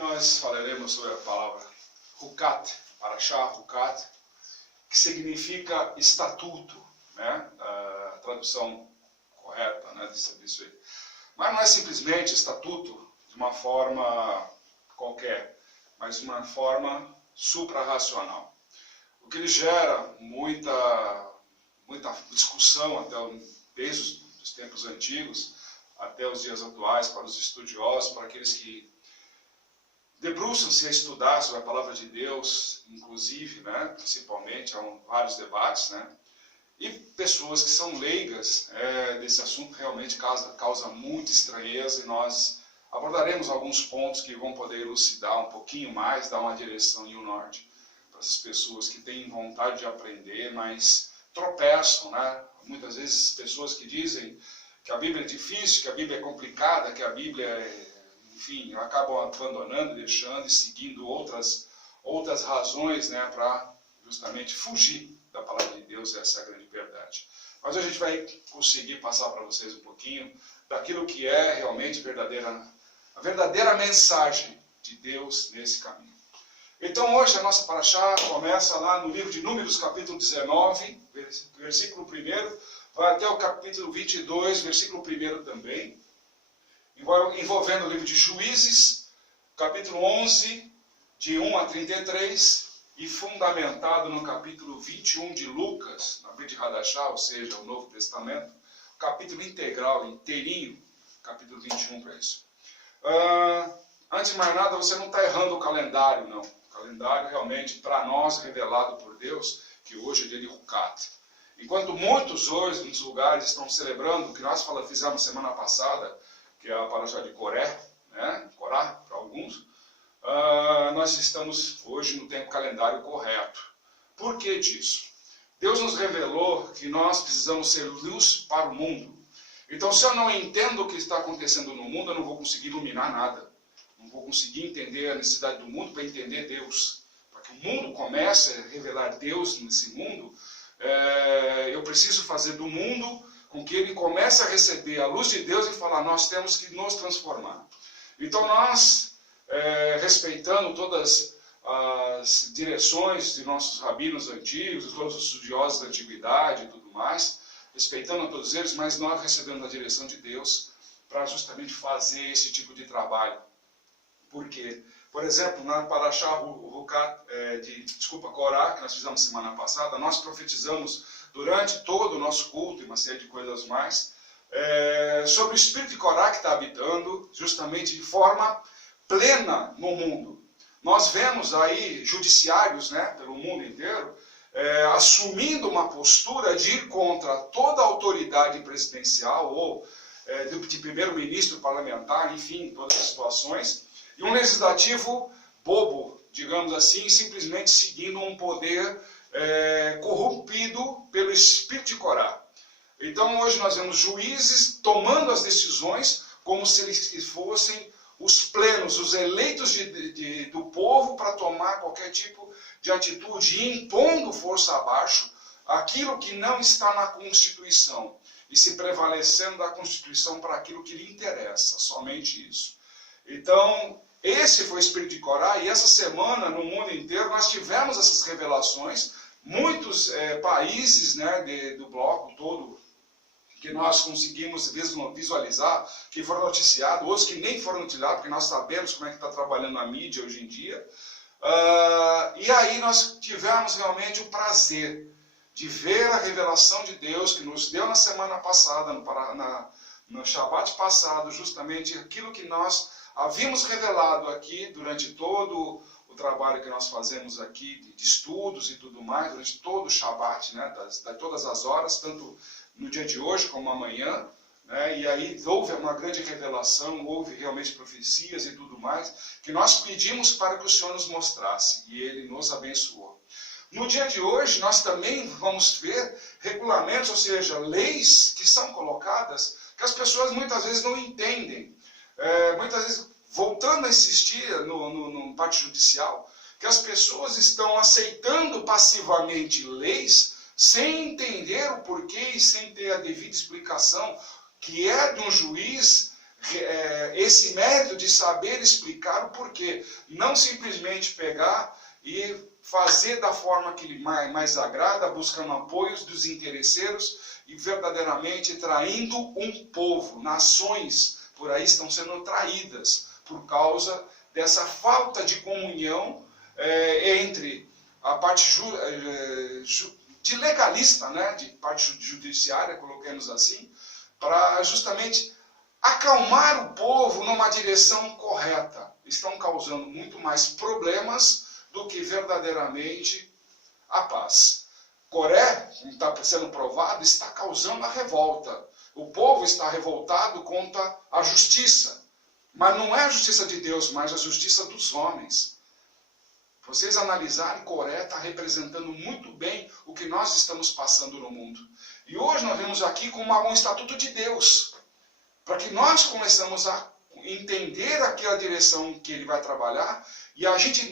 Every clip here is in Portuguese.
nós falaremos sobre a palavra Hukat, Parashá Hukat, que significa estatuto, né? A tradução correta, né, disso aí. Mas não é simplesmente estatuto de uma forma qualquer, mas de uma forma suprarracional. O que gera muita discussão desde os tempos antigos até os dias atuais, para os estudiosos, para aqueles que debruçam-se a estudar sobre a palavra de Deus, inclusive, né, principalmente, há vários debates, né, e pessoas que são leigas desse assunto realmente causa muita estranheza, e nós abordaremos alguns pontos que vão poder elucidar um pouquinho mais, dar uma direção e um norte para essas pessoas que têm vontade de aprender, mas tropeçam, né? Muitas vezes pessoas que dizem que a Bíblia é difícil, que a Bíblia é complicada, que a Bíblia enfim, acabam abandonando, deixando e seguindo outras razões, né, para justamente fugir da palavra de Deus. Essa é a grande verdade. Mas hoje a gente vai conseguir passar para vocês um pouquinho daquilo que é realmente a verdadeira mensagem de Deus nesse caminho. Então hoje a nossa Parashá começa lá no livro de Números, capítulo 19, versículo 1, vai até o capítulo 22, versículo 1 também, envolvendo o livro de Juízes, capítulo 11, de 1 a 33, e fundamentado no capítulo 21 de Lucas, na Brit Hadashah, ou seja, o Novo Testamento, capítulo integral, inteirinho, capítulo 21 para isso. Antes de mais nada, você não está errando o calendário, não. O calendário realmente, para nós, revelado por Deus, que hoje é dia de Hukat. Enquanto muitos hoje, nos lugares, estão celebrando o que nós fizemos semana passada, que é a Parashá de Coré, né? Corá, para alguns, nós estamos hoje no tempo calendário correto. Por que disso? Deus nos revelou que nós precisamos ser luz para o mundo. Então, se eu não entendo o que está acontecendo no mundo, eu não vou conseguir iluminar nada. Não vou conseguir entender a necessidade do mundo para entender Deus. Para que o mundo comece a revelar Deus nesse mundo, eu preciso fazer do mundo com que ele comece a receber a luz de Deus e falar, nós temos que nos transformar. Então nós, respeitando todas as direções de nossos rabinos antigos, de todos os estudiosos da antiguidade e tudo mais, respeitando a todos eles, mas nós recebemos a direção de Deus para justamente fazer esse tipo de trabalho. Por quê? Por exemplo, na Parashá Corá, que nós fizemos semana passada, nós profetizamos durante todo o nosso culto e uma série de coisas mais, sobre o espírito de Corá que está habitando justamente de forma plena no mundo. Nós vemos aí judiciários, né, pelo mundo inteiro, assumindo uma postura de ir contra toda a autoridade presidencial ou de primeiro-ministro parlamentar, enfim, todas as situações, e um legislativo bobo, digamos assim, simplesmente seguindo um poder corrompido pelo espírito de Corá. Então hoje nós vemos juízes tomando as decisões como se eles fossem os plenos, os eleitos do povo para tomar qualquer tipo de atitude, impondo força abaixo aquilo que não está na Constituição e se prevalecendo da Constituição para aquilo que lhe interessa, somente isso. Então, esse foi o espírito de Corá, e essa semana, no mundo inteiro, nós tivemos essas revelações. Muitos países, né, do bloco todo, que nós conseguimos visualizar, que foram noticiados, outros que nem foram noticiados, porque nós sabemos como é que está trabalhando a mídia hoje em dia. E aí nós tivemos realmente o prazer de ver a revelação de Deus, que nos deu na semana passada, no Shabat passado, justamente aquilo que nós havíamos revelado aqui durante todo o trabalho que nós fazemos aqui, de estudos e tudo mais, durante todo o Shabat, né, todas as horas, tanto no dia de hoje como amanhã, né, e aí houve uma grande revelação, houve realmente profecias e tudo mais, que nós pedimos para que o Senhor nos mostrasse, e Ele nos abençoou. No dia de hoje, nós também vamos ver regulamentos, ou seja, leis que são colocadas, que as pessoas muitas vezes não entendem. Muitas vezes, voltando a insistir no parte judicial, que as pessoas estão aceitando passivamente leis sem entender o porquê e sem ter a devida explicação, que é de um juiz esse mérito de saber explicar o porquê. Não simplesmente pegar e fazer da forma que lhe mais agrada, buscando apoios dos interesseiros e verdadeiramente traindo um povo. Nações por aí estão sendo traídas por causa dessa falta de comunhão entre a parte de legalista, né, de parte judiciária, coloquemos assim, para justamente acalmar o povo numa direção correta. Estão causando muito mais problemas do que verdadeiramente a paz. Coreia, como está sendo provado, está causando a revolta. O povo está revoltado contra a justiça. Mas não é a justiça de Deus, mas a justiça dos homens. Vocês analisarem, Coreia está representando muito bem o que nós estamos passando no mundo. E hoje nós vemos aqui como um estatuto de Deus, para que nós começamos a entender aquela direção que ele vai trabalhar, e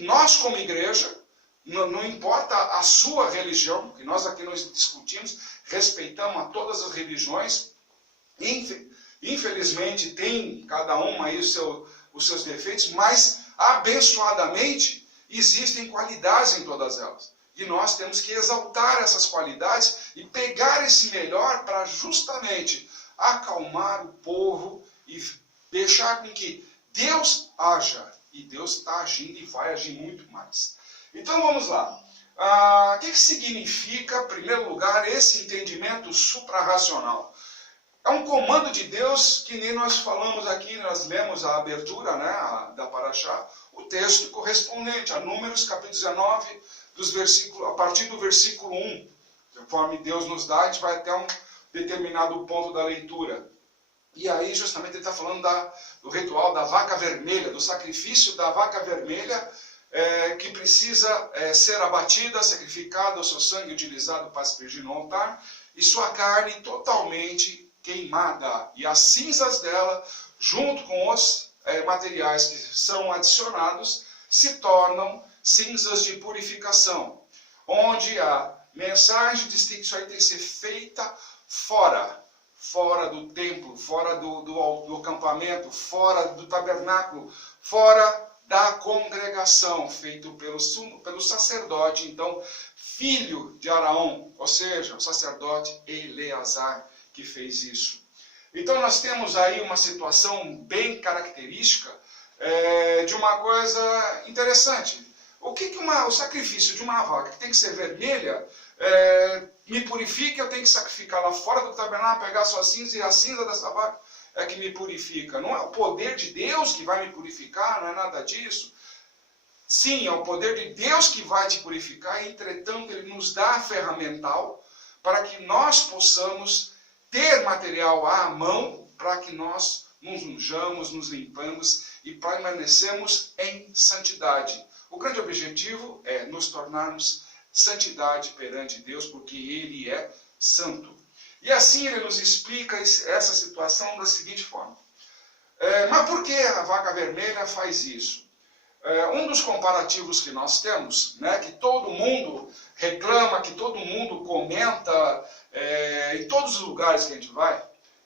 nós como igreja, não importa a sua religião, que nós aqui nós discutimos, respeitamos a todas as religiões, infelizmente tem cada uma aí os seus defeitos, mas abençoadamente existem qualidades em todas elas. E nós temos que exaltar essas qualidades e pegar esse melhor para justamente acalmar o povo e deixar com que Deus haja. E Deus está agindo e vai agir muito mais. Então vamos lá. O que significa, em primeiro lugar, esse entendimento suprarracional? É um comando de Deus que nem nós falamos aqui, nós lemos a abertura, né, da Paraxá, o texto correspondente a Números capítulo 19, a partir do versículo 1. Conforme Deus nos dá, a gente vai até um determinado ponto da leitura. E aí justamente ele está falando do ritual da vaca vermelha, do sacrifício da vaca vermelha, que precisa ser abatida, sacrificada, o seu sangue utilizado para aspergir no altar, e sua carne totalmente queimada, e as cinzas dela, junto com os materiais que são adicionados, se tornam cinzas de purificação, onde a mensagem diz que isso aí tem que ser feita fora do templo, fora do acampamento, fora do tabernáculo, fora da congregação, feito pelo sacerdote, então, filho de Araão, ou seja, o sacerdote Eleazar, que fez isso. Então nós temos aí uma situação bem característica de uma coisa interessante. O sacrifício de uma vaca que tem que ser vermelha me purifica, eu tenho que sacrificar lá fora do tabernáculo, pegar sua cinza, e a cinza dessa vaca é que me purifica. Não é o poder de Deus que vai me purificar, não é nada disso. Sim, é o poder de Deus que vai te purificar, entretanto ele nos dá a ferramental para que nós possamos ter material à mão, para que nós nos unjamos, nos limpamos e permanecemos em santidade. O grande objetivo é nos tornarmos santidade perante Deus, porque Ele é santo. E assim ele nos explica essa situação da seguinte forma. Mas por que a vaca vermelha faz isso? Um dos comparativos que nós temos, né, que todo mundo reclama, que todo mundo comenta, em todos os lugares que a gente vai,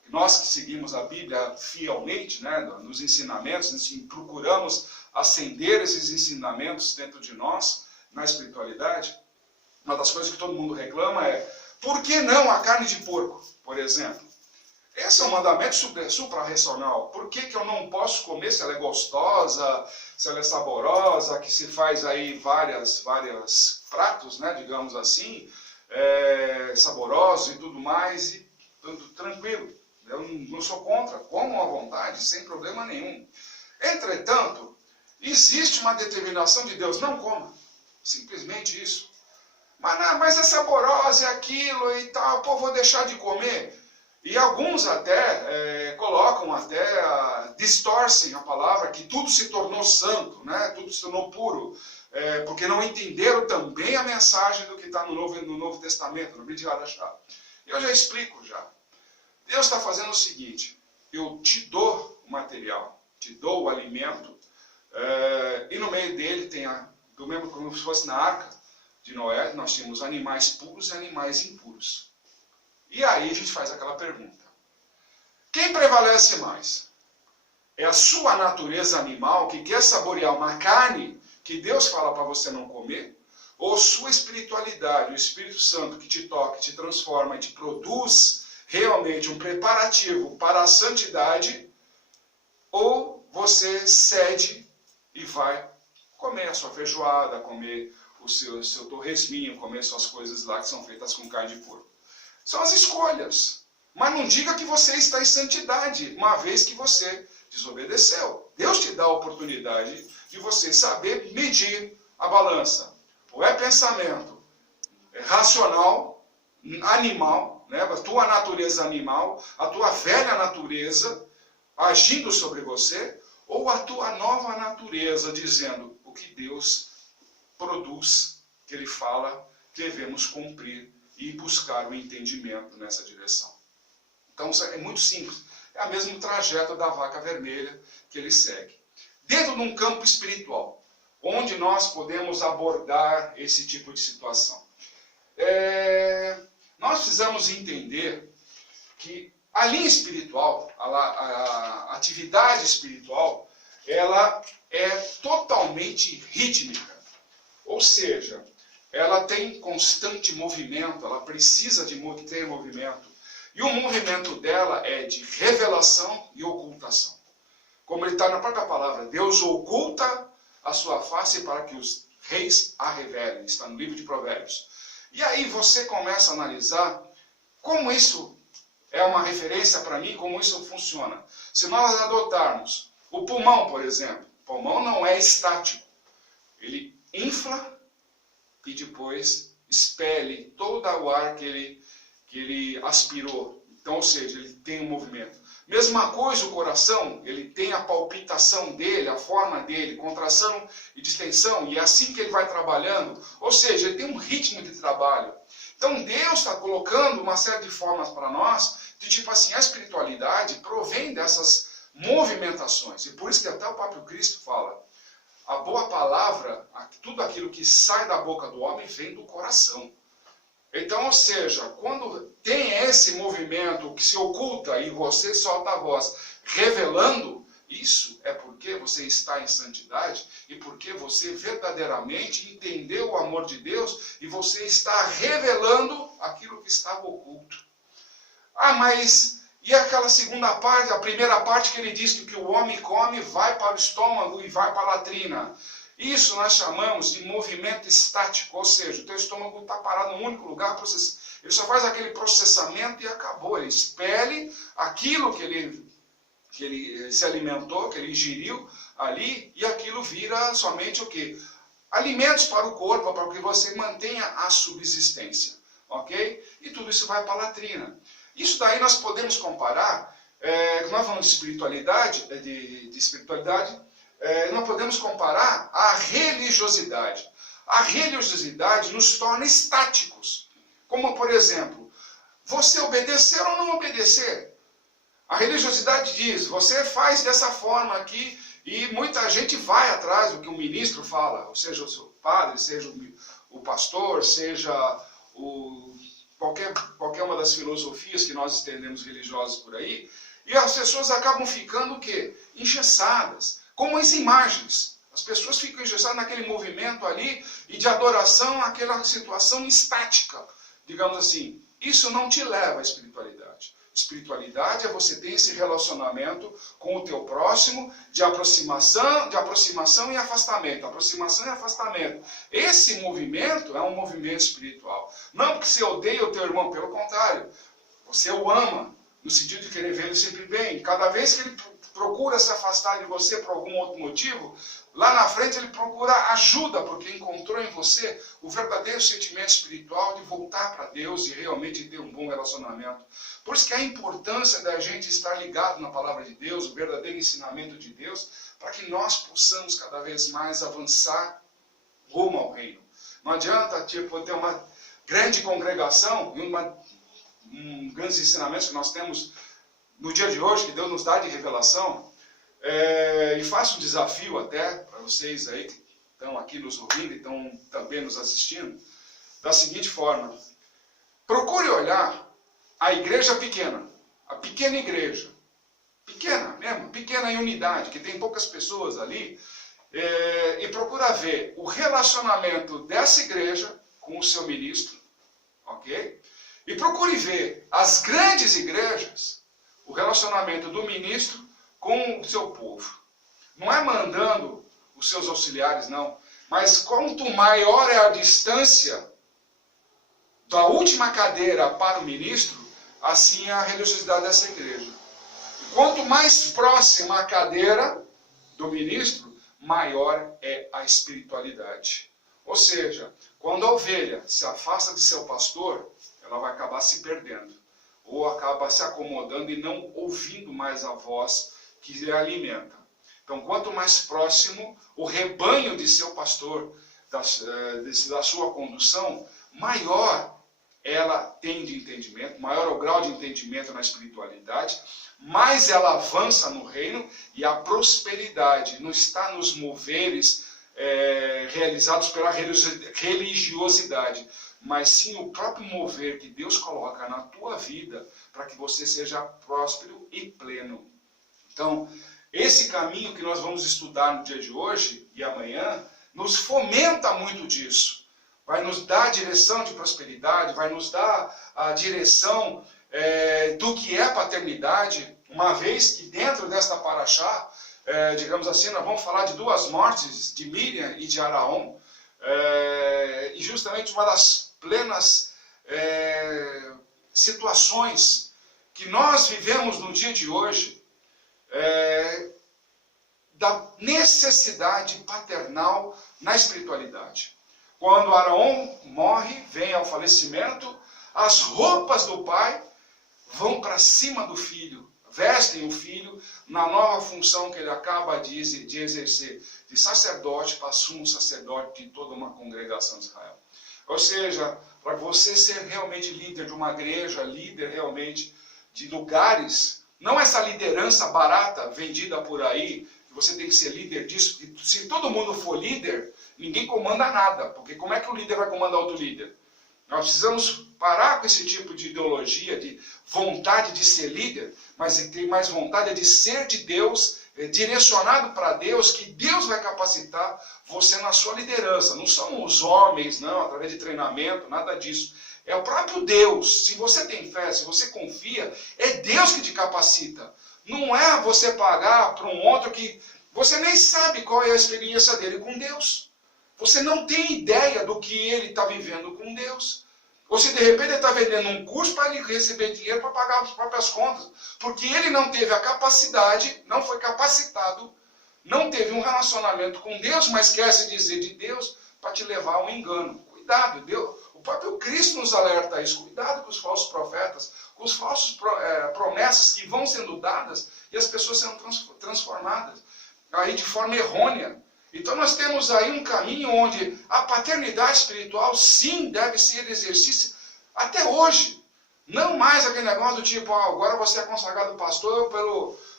nós que seguimos a Bíblia fielmente, né, nos ensinamentos, assim, procuramos acender esses ensinamentos dentro de nós, na espiritualidade, uma das coisas que todo mundo reclama é: por que não a carne de porco, por exemplo? Esse é um mandamento suprarracional. Por que eu não posso comer se ela é gostosa, se ela é saborosa, que se faz aí vários pratos, né, digamos assim, saborosos e tudo mais, e tudo tranquilo. Eu não sou contra, como à vontade, sem problema nenhum. Entretanto, existe uma determinação de Deus: não coma. Simplesmente isso. Mas é saborosa, é aquilo e tal, pô, vou deixar de comer. E alguns até distorcem a palavra, que tudo se tornou santo, né? Tudo se tornou puro, porque não entenderam também a mensagem do que está no Novo Testamento, no Brit Hadashah. Eu já explico já. Deus está fazendo o seguinte: eu te dou o material, te dou o alimento, e no meio dele tem do mesmo como se fosse na arca de Noé, nós tínhamos animais puros e animais impuros. E aí a gente faz aquela pergunta: quem prevalece mais? é a sua natureza animal que quer saborear uma carne que Deus fala para você não comer, ou sua espiritualidade, o Espírito Santo que te toca, te transforma e te produz realmente um preparativo para a santidade, ou você cede e vai comer a sua feijoada, comer o seu torresminho, comer suas coisas lá que são feitas com carne de porco. São as escolhas. Mas não diga que você está em santidade, uma vez que você desobedeceu. Deus te dá a oportunidade de você saber medir a balança. Ou é pensamento racional, animal, né? A tua natureza animal, a tua velha natureza agindo sobre você, ou a tua nova natureza dizendo o que Deus produz, que Ele fala, devemos cumprir e buscar o entendimento nessa direção. Então é muito simples. É o mesmo trajeto da vaca vermelha que ele segue. Dentro de um campo espiritual, onde nós podemos abordar esse tipo de situação. Nós precisamos entender que a linha espiritual, a atividade espiritual, ela é totalmente rítmica. Ou seja, ela tem constante movimento, ela precisa de ter movimento. E o movimento dela é de revelação e ocultação. Como ele está na própria palavra, Deus oculta a sua face para que os reis a revelem. Está no livro de Provérbios. E aí você começa a analisar como isso é uma referência para mim, como isso funciona. Se nós adotarmos o pulmão, por exemplo, o pulmão não é estático. Ele infla e depois expele todo o ar que ele aspirou. Então, ou seja, ele tem um movimento. Mesma coisa o coração, ele tem a palpitação dele, a forma dele, contração e distensão, e é assim que ele vai trabalhando. Ou seja, ele tem um ritmo de trabalho. Então, Deus está colocando uma série de formas para nós, de tipo assim, a espiritualidade provém dessas movimentações. E por isso que até o próprio Cristo fala, a boa palavra, tudo aquilo que sai da boca do homem vem do coração. Então, ou seja, quando tem esse movimento que se oculta e você solta a voz revelando, isso é porque você está em santidade e porque você verdadeiramente entendeu o amor de Deus e você está revelando aquilo que estava oculto. Ah, mas e aquela segunda parte, a primeira parte que ele diz que o que o homem come vai para o estômago e vai para a latrina. Isso nós chamamos de movimento estático, ou seja, o teu estômago está parado num único lugar, ele só faz aquele processamento e acabou. Ele expele aquilo que ele se alimentou, que ele ingeriu ali, e aquilo vira somente o quê? Alimentos para o corpo, para que você mantenha a subsistência, ok? E tudo isso vai para a latrina. Isso daí nós podemos comparar, nós falamos de espiritualidade, nós podemos comparar a religiosidade. A religiosidade nos torna estáticos. Como, por exemplo, você obedecer ou não obedecer. A religiosidade diz, você faz dessa forma aqui, e muita gente vai atrás do que o ministro fala, ou seja, o seu padre, seja o pastor, seja qualquer uma das filosofias que nós entendemos religiosas por aí, e as pessoas acabam ficando o quê? Engessadas. Como as imagens. As pessoas ficam engessadas naquele movimento ali e de adoração, aquela situação estática. Digamos assim, isso não te leva à espiritualidade. Espiritualidade é você ter esse relacionamento com o teu próximo, de aproximação e afastamento. Aproximação e afastamento. Esse movimento é um movimento espiritual. Não porque você odeia o teu irmão, pelo contrário. Você o ama, no sentido de querer ver ele sempre bem. Cada vez que ele procura se afastar de você por algum outro motivo, lá na frente ele procura ajuda, porque encontrou em você o verdadeiro sentimento espiritual de voltar para Deus e realmente ter um bom relacionamento. Por isso que a importância da gente estar ligado na palavra de Deus, o verdadeiro ensinamento de Deus, para que nós possamos cada vez mais avançar rumo ao reino. Não adianta ter uma grande congregação e grandes ensinamentos que nós temos no dia de hoje, que Deus nos dá de revelação, e faço um desafio até para vocês aí que estão aqui nos ouvindo e estão também nos assistindo, da seguinte forma: procure olhar a igreja pequena, a pequena igreja, pequena mesmo, pequena em unidade, que tem poucas pessoas ali, e procura ver o relacionamento dessa igreja com o seu ministro, ok? E procure ver as grandes igrejas, o relacionamento do ministro com o seu povo. Não é mandando os seus auxiliares, não. Mas quanto maior é a distância da última cadeira para o ministro, assim é a religiosidade dessa igreja. E quanto mais próxima a cadeira do ministro, maior é a espiritualidade. Ou seja, quando a ovelha se afasta de seu pastor, ela vai acabar se perdendo. Ou acaba se acomodando e não ouvindo mais a voz que a alimenta. Então, quanto mais próximo o rebanho de seu pastor, da sua condução, maior ela tem de entendimento, maior é o grau de entendimento na espiritualidade, mais ela avança no reino e a prosperidade não está nos moveres realizados pela religiosidade, mas sim o próprio mover que Deus coloca na tua vida para que você seja próspero e pleno. Então, esse caminho que nós vamos estudar no dia de hoje e amanhã, nos fomenta muito disso. Vai nos dar a direção de prosperidade, vai nos dar a direção do que é paternidade, uma vez que dentro desta paraxá, digamos assim, nós vamos falar de duas mortes, de Miriam e de Araão, e justamente uma das plenas situações que nós vivemos no dia de hoje, da necessidade paternal na espiritualidade. Quando Araão morre, vem ao falecimento, as roupas do pai vão para cima do filho, vestem o filho na nova função que ele acaba de exercer, de sacerdote para sumo sacerdote de toda uma congregação de Israel. Ou seja, para você ser realmente líder de uma igreja, líder realmente de lugares, não essa liderança barata vendida por aí, que você tem que ser líder disso, porque se todo mundo for líder, ninguém comanda nada, porque como é que o líder vai comandar outro líder? Nós precisamos parar com esse tipo de ideologia, de vontade de ser líder, mas ter mais vontade de ser de Deus, direcionado para Deus, que Deus vai capacitar você na sua liderança. Não são os homens, não, através de treinamento, nada disso. É o próprio Deus. Se você tem fé, se você confia, é Deus que te capacita. Não é você pagar para um outro que você nem sabe qual é a experiência dele com Deus. Você não tem ideia do que ele está vivendo com Deus. Ou se de repente ele está vendendo um curso para ele receber dinheiro para pagar as próprias contas. Porque ele não teve a capacidade, não foi capacitado, não teve um relacionamento com Deus, mas quer se dizer de Deus para te levar ao engano. Cuidado, Deus. O próprio Cristo nos alerta a isso. Cuidado com os falsos profetas, com as falsas promessas que vão sendo dadas e as pessoas sendo transformadas aí de forma errônea. Então nós temos aí um caminho onde a paternidade espiritual sim deve ser exercício até hoje. Não mais aquele negócio do tipo, agora você é consagrado pastor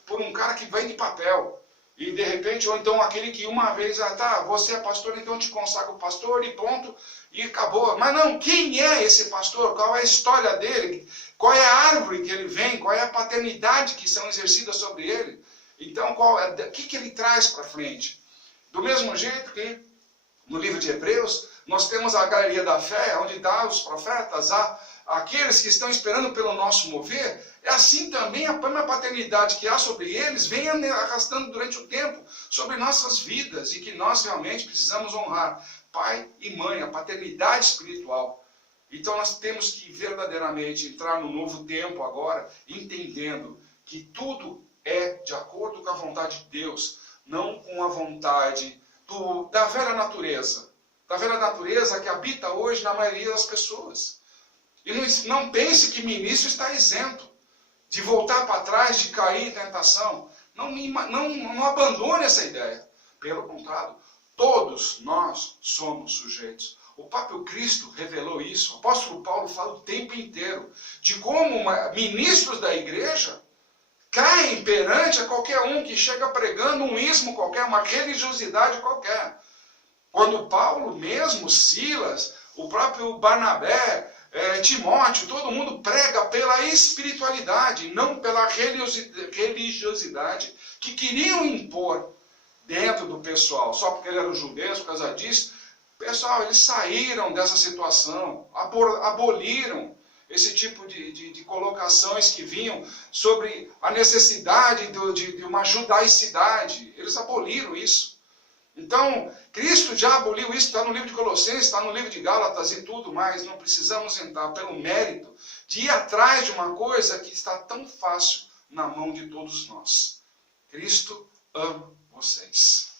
por um cara que vem de papel. E de repente, ou então aquele que uma vez, você é pastor, então eu te consagro pastor e ponto, e acabou. Mas não, quem é esse pastor? Qual é a história dele? Qual é a árvore que ele vem? Qual é a paternidade que são exercidas sobre ele? Então, o que ele traz para frente? Do mesmo jeito que no livro de Hebreus, nós temos a galeria da fé, onde dá os profetas, aqueles que estão esperando pelo nosso mover, é assim também a plena paternidade que há sobre eles, vem arrastando durante o tempo sobre nossas vidas, e que nós realmente precisamos honrar pai e mãe, a paternidade espiritual. Então nós temos que verdadeiramente entrar no novo tempo agora, entendendo que tudo é de acordo com a vontade de Deus, não com a vontade da velha natureza. Da velha natureza que habita hoje na maioria das pessoas. E não pense que ministro está isento de voltar para trás, de cair em tentação. Não abandone essa ideia. Pelo contrário, todos nós somos sujeitos. O próprio Cristo revelou isso. O apóstolo Paulo fala o tempo inteiro de como ministros da igreja caem perante a qualquer um que chega pregando um ismo qualquer, uma religiosidade qualquer. Quando Paulo mesmo, Silas, o próprio Barnabé, Timóteo, todo mundo prega pela espiritualidade, não pela religiosidade que queriam impor dentro do pessoal, só porque ele era judeu, por causa disso. Pessoal, eles saíram dessa situação, aboliram esse tipo de colocações que vinham sobre a necessidade de uma judaicidade. Eles aboliram isso. Então, Cristo já aboliu isso, está no livro de Colossenses, está no livro de Gálatas e tudo mais. Não precisamos entrar pelo mérito de ir atrás de uma coisa que está tão fácil na mão de todos nós. Cristo ama vocês.